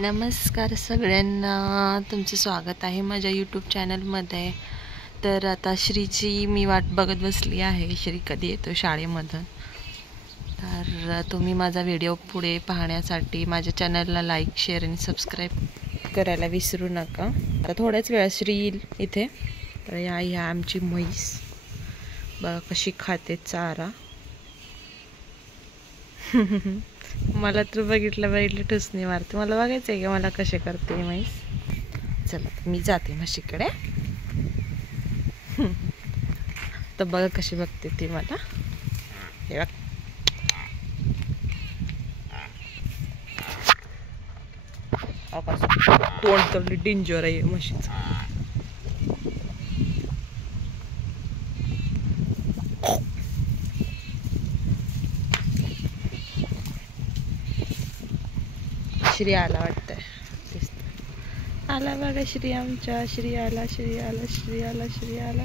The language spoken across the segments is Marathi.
नमस्कार सगळ्यांना, तुमचं स्वागत आहे माझ्या यूट्यूब चॅनलमध्ये। तर आता श्रीची मी वाट बघत बसली आहे, श्री कधी येतो शाळेमधून। तर तुम्ही माझा व्हिडिओ पुढे पाहण्यासाठी माझ्या चॅनलला लाईक, शेअर आणि सबस्क्राईब करायला विसरू नका। आता थोड्याच वेळात श्री येईल इथे। तर ह्या आमची म्हैस बघा कशी खाते चारा। मला तर बघितलं ठुसणी मारते। मला बघायचं आहे की मला कसे करते म्हैस। चला मी जाते म्हशीकडे। तर बघा कशी बघते ती मला। हे बघ तोंड तर डेंजर आहे म्हशीचं। श्री आला वाटतंय, आला बघा श्री आमचा। श्री आला, श्री आला, श्री आला, श्री आला,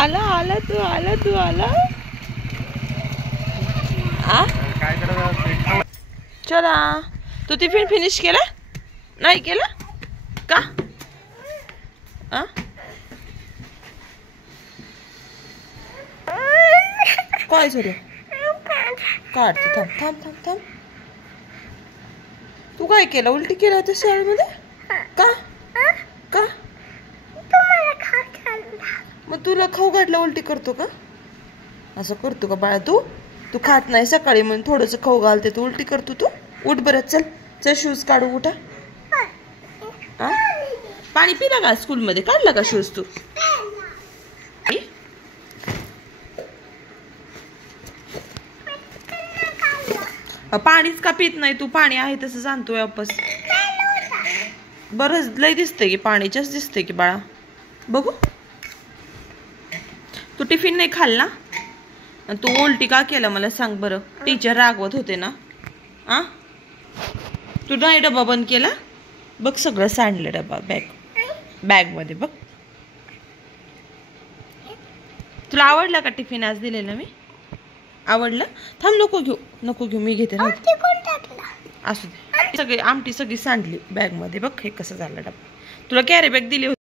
आला आला तू आला, तू आला। चला तू टिफिन फिनिश केला नाही केला का? काय झालं? काढते, थांब थांब थांब थांब। तू काय केलं? उलटी केलं होतं शाळेमध्ये का? का मग तुला खाऊ घातला उलटी करतो का? असं करतो का बाळा? तू तू खात नाही सकाळी म्हणून थोडंसं खाऊ घालते, तू उलटी करतो तू? उठ बरं, चल चल शूज काढू, उठा। पाणी पिला का स्कूलमध्ये? काढला का शूज तू? पाणीच का पित नाही तू? पाणी आहे तसं आणतोय वापस। बरं लय दिसतंय की पाणीच्याच दिसतंय की बाळा। बघू तू टिफिन नाही खाल्ला आणि तू उलटी का केलं मला सांग बरं? टीचर रागवत होते ना। तू नाही डबा बंद केला? बघ सगळं सांडलं डबा बॅग मध्ये बघ। तुला आवडला का टिफिन आज दिलेला मी? आवडलं? थांब नको घेऊ, नको घेऊ, मी घेते। असू दे, सगळी आमटी सगळी सांडली बॅग मध्ये बघ। हे कसं झालं डबा? तुला कॅरी बॅग दिली होती।